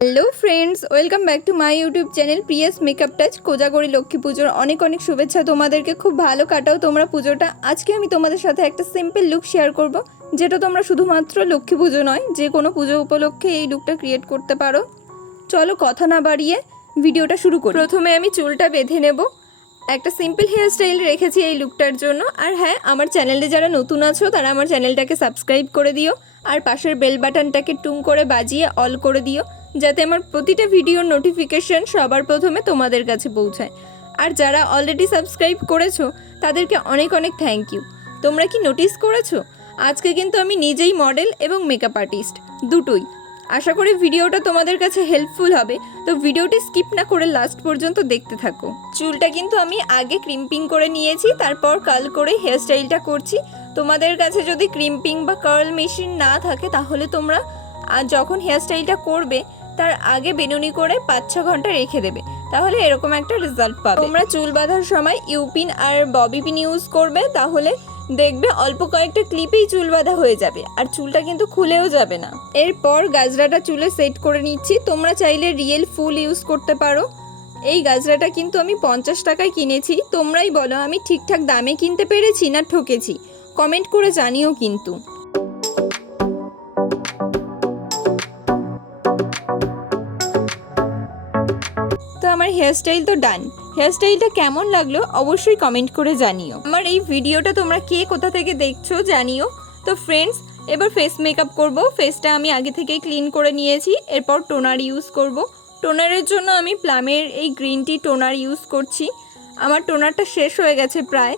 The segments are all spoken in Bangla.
Hello friends, welcome back to my YouTube channel Prius makeup touch. Kojagari Lakshmi পুজোর অনেক অনেক শুভেচ্ছা তোমাদেরকে। খুব ভালো কাটাও তোমরা পুজোটা। আজকে আমি তোমাদের সাথে একটা সিম্পল লুক শেয়ার করব, যেটা তোমরা শুধুমাত্র লক্ষ্মী পুজো নয়, যে কোনো পুজো উপলক্ষে এই লুকটা ক্রিয়েট করতে পারো। চলো কথা না বাড়িয়ে ভিডিওটা শুরু করি। প্রথমে আমি চুলটা বেঁধে নেব। একটা সিম্পল হেয়ার স্টাইল রেখেছি এই লুকটার জন্য। আর হ্যাঁ, আমার চ্যানেলে যারা নতুন আছো তারা আমার চ্যানেলটাকে সাবস্ক্রাইব করে দিও, আর পাশের বেল বাটনটাকে টুং করে বাজিয়ে অল করে দিও, যাতে আমার প্রতিটা ভিডিওর নোটিফিকেশন সবার প্রথমে তোমাদের কাছে পৌঁছায়। আর যারা অলরেডি সাবস্ক্রাইব করেছো তাদেরকে অনেক অনেক থ্যাংক ইউ। তোমরা কি নোটিস করেছো, আজকে কিন্তু আমি নিজেই মডেল এবং মেকআপ আর্টিস্ট দুটোই। আশা করি ভিডিওটা তোমাদের কাছে হেল্পফুল হবে, তো ভিডিওটি স্কিপ না করে লাস্ট পর্যন্ত দেখতে থাকো। চুলটা কিন্তু আমি আগে ক্রিম্পিং করে নিয়েছি, তারপর কার্ল করে হেয়ার স্টাইলটা করছি। তোমাদের কাছে যদি ক্রিম্পিং বা কার্ল মেশিন না থাকে তাহলে তোমরা যখন হেয়ার স্টাইলটা করবে তার আগে বেনুনি করে 5-6 ঘন্টা রেখে দেবে, তাহলে এরকম একটা রেজাল্ট পাবে। তোমরা চুল বাঁধার সময় ইউপিন আর ববি পিন ইউজ করবে, তাহলে দেখবে অল্প কয়েকটা ক্লিপেই চুল বাঁধা হয়ে যাবে, আর চুলটা কিন্তু খুলেও যাবে না। এরপর গাজরাটা চুলে সেট করে নিচ্ছি। তোমরা চাইলে রিয়েল ফুল ইউজ করতে পারো। এই গাজরাটা কিন্তু আমি 50 টাকায় কিনেছি। তোমরাই বলো আমি ঠিকঠাক দামে কিনতে পেরেছি না ঠকেছি, কমেন্ট করে জানিও কিন্তু। তো আমার হেয়ারস্টাইল তো ডান। হেয়ারস্টাইলটা কেমন লাগলো অবশ্যই কমেন্ট করে জানিও। আমার এই ভিডিওটা তোমরা কে কোথা থেকে দেখছো জানিও। তো ফ্রেন্ডস, এবার ফেস মেকআপ করব। ফেসটা আমি আগে থেকেই ক্লিন করে নিয়েছি। এরপর টোনার ইউজ করব। টোনারের জন্য আমি প্লামের এই গ্রিন টি টোনার ইউজ করছি। আমার টোনারটা শেষ হয়ে গেছে প্রায়,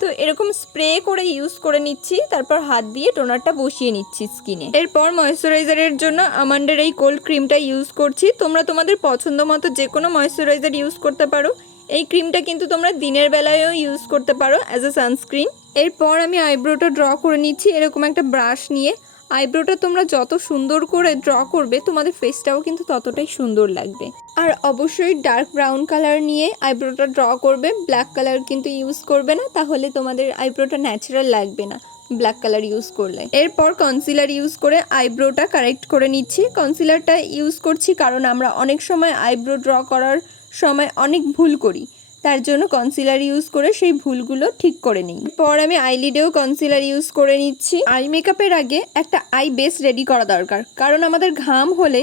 তো এরকম স্প্রে করে ইউজ করে নিচ্ছি। তারপর হাত দিয়ে টোনারটা বসিয়ে নিচ্ছি স্কিনে। এরপর ময়শ্চারাইজারের জন্য আমান্ডের এই কোল্ড ক্রিমটা ইউজ করছি। তোমরা তোমাদের পছন্দ মতো যে কোনো ময়শ্চারাইজার ইউজ করতে পারো। এই ক্রিমটা কিন্তু তোমরা দিনের বেলায়ও ইউজ করতে পারো অ্যাজ এ সানস্ক্রিন। এরপর আমি আইব্রোটা ড্র করে নিচ্ছি এরকম একটা ব্রাশ নিয়ে। আইব্রোটা তোমরা যত সুন্দর করে ড্র করবে তোমাদের ফেসটাও কিন্তু ততটাই সুন্দর লাগবে। আর অবশ্যই ডার্ক ব্রাউন কালার নিয়ে আইব্রোটা ড্র করবে, ব্ল্যাক কালার কিন্তু ইউজ করবে না, তাহলে তোমাদের আইব্রোটা ন্যাচারাল লাগবে না ব্ল্যাক কালার ইউজ করলে। এরপর কনসিলার ইউজ করে আইব্রোটা কারেক্ট করে নিচ্ছি। কনসিলারটা ইউজ করছি কারণ আমরা অনেক সময় আইব্রো ড্র করার সময় অনেক ভুল করি, তার জন্য কনসিলার ইউজ করে সেই ভুলগুলো ঠিক করে নিই। পর আমি আইলিডেও কনসিলার ইউজ করে নিচ্ছি। আই মেকআপের আগে একটা আই বেস রেডি করা দরকার, কারণ আমাদের ঘাম হলে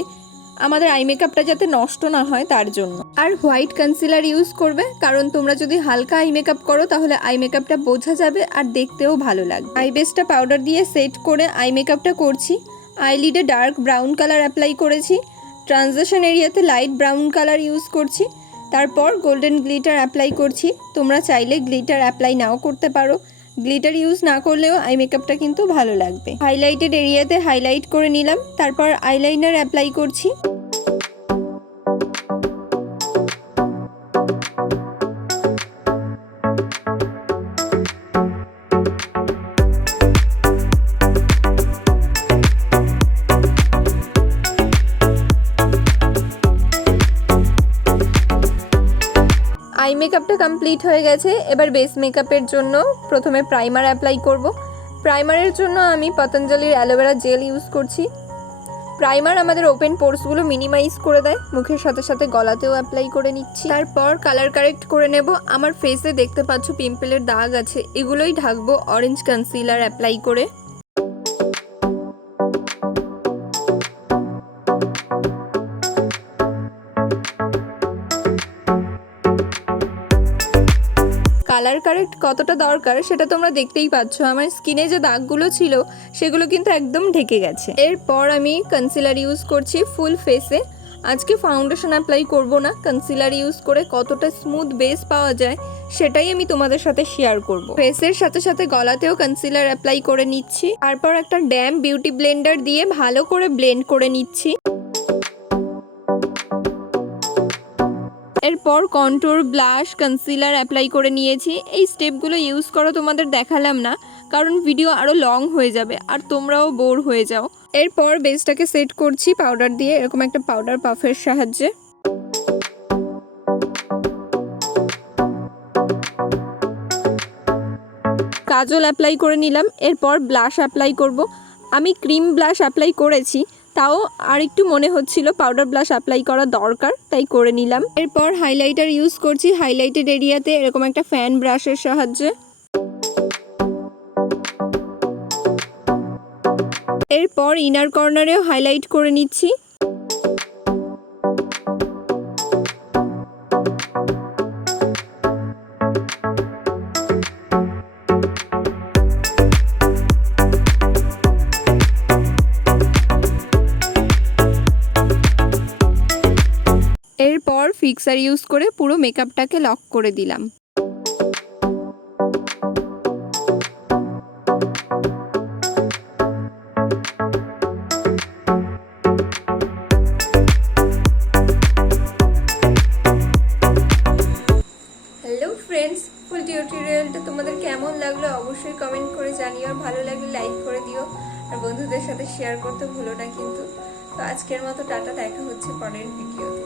আমাদের আই মেকআপটা যাতে নষ্ট না হয় তার জন্য। আর হোয়াইট কনসিলার ইউজ করবে, কারণ তোমরা যদি হালকা আই মেকআপ করো তাহলে আই মেকআপটা বোঝা যাবে আর দেখতেও ভালো লাগবে। আই বেসটা পাউডার দিয়ে সেট করে আই মেকআপটা করছি। আইলিডে ডার্ক ব্রাউন কালার অ্যাপ্লাই করেছি। ট্রানজিশন এরিয়াতে লাইট ব্রাউন কালার ইউজ করছি। তারপর গোল্ডেন গ্লিটার অ্যাপ্লাই করছি। তোমরা চাইলে গ্লিটার অ্যাপ্লাই নাও করতে পারো, গ্লিটার ইউজ না করলেও আই মেকআপটা কিন্তু ভালো লাগবে। হাইলাইটেড এরিয়াতে হাইলাইট করে নিলাম। তারপর আইলাইনার অ্যাপ্লাই করছি। আই মেকআপটা কমপ্লিট হয়ে গেছে। এবার বেস মেকআপের জন্য প্রথমে প্রাইমার অ্যাপ্লাই করব। প্রাইমারের জন্য আমি পতঞ্জলির অ্যালোভেরা জেল ইউজ করছি। প্রাইমার আমাদের ওপেন পোর্সগুলো মিনিমাইজ করে দেয়, মুখের সাথে সাথে গলাতেও অ্যাপ্লাই করে নিচ্ছি। তারপর কালার কারেক্ট করে নেব। আমার ফেসে দেখতে পাচ্ছ পিম্পলের দাগ আছে, এগুলোই ঢাকবো অরেঞ্জ কনসিলার অ্যাপ্লাই করে। কালার কারেক্ট কতটা দরকার সেটা তোমরা দেখতেই পাচ্ছ। আমার স্কিনে যে দাগগুলো ছিল সেগুলো কিন্তু একদম ঢেকে গেছে। এরপর আমি কনসিলার ইউজ করছি ফুল ফেসে। আজকে ফাউন্ডেশন অ্যাপ্লাই করব না, কনসিলার ইউজ করে কতটা স্মুথ বেস পাওয়া যায় সেটাই আমি তোমাদের সাথে শেয়ার করব। ফেসের সাথে সাথে গলাতেও কনসিলার অ্যাপ্লাই করে নিচ্ছি। তারপর একটা ড্যাম বিউটি ব্লেন্ডার দিয়ে ভালো করে ব্লেন্ড করে নিচ্ছি। এরপর কন্ট্যুর, ব্লাশ, কনসিলার অ্যাপ্লাই করে নিয়েছি। এই স্টেপগুলো ইউজ করো, তোমাদের দেখালাম না কারণ ভিডিও আরও লং হয়ে যাবে আর তোমরাও বোর হয়ে যাও। এরপর বেসটাকে সেট করছি পাউডার দিয়ে, এরকম একটা পাউডার পাফের সাহায্যে। কাজল অ্যাপ্লাই করে নিলাম। এরপর ব্লাশ অ্যাপ্লাই করব। আমি ক্রিম ব্লাশ অ্যাপ্লাই করেছি, তাও আর একটু মনে হচ্ছিল পাউডার ব্লাশ অ্যাপ্লাই করা দরকার, তাই করে নিলাম। এরপর হাইলাইটার ইউজ করছি হাইলাইটেড এরিয়াতে এরকম একটা ফ্যান ব্রাশের সাহায্যে। এরপর ইনার কর্নারেও হাইলাইট করে নিচ্ছি। এরপর ফিক্সার ইউজ করে পুরো মেকআপটাকে লক করে দিলাম। হ্যালো ফ্রেন্ডস, ফুল টিউটোরিয়ালটা তোমাদের কেমন লাগলো অবশ্যই কমেন্ট করে জানিও, আর ভালো লাগলে লাইক করে দিও, আর বন্ধুদের সাথে শেয়ার করতে ভুলো না কিন্তু। তো আজকের মতো টাটা, দেখা হচ্ছে পরের ভিডিওতে।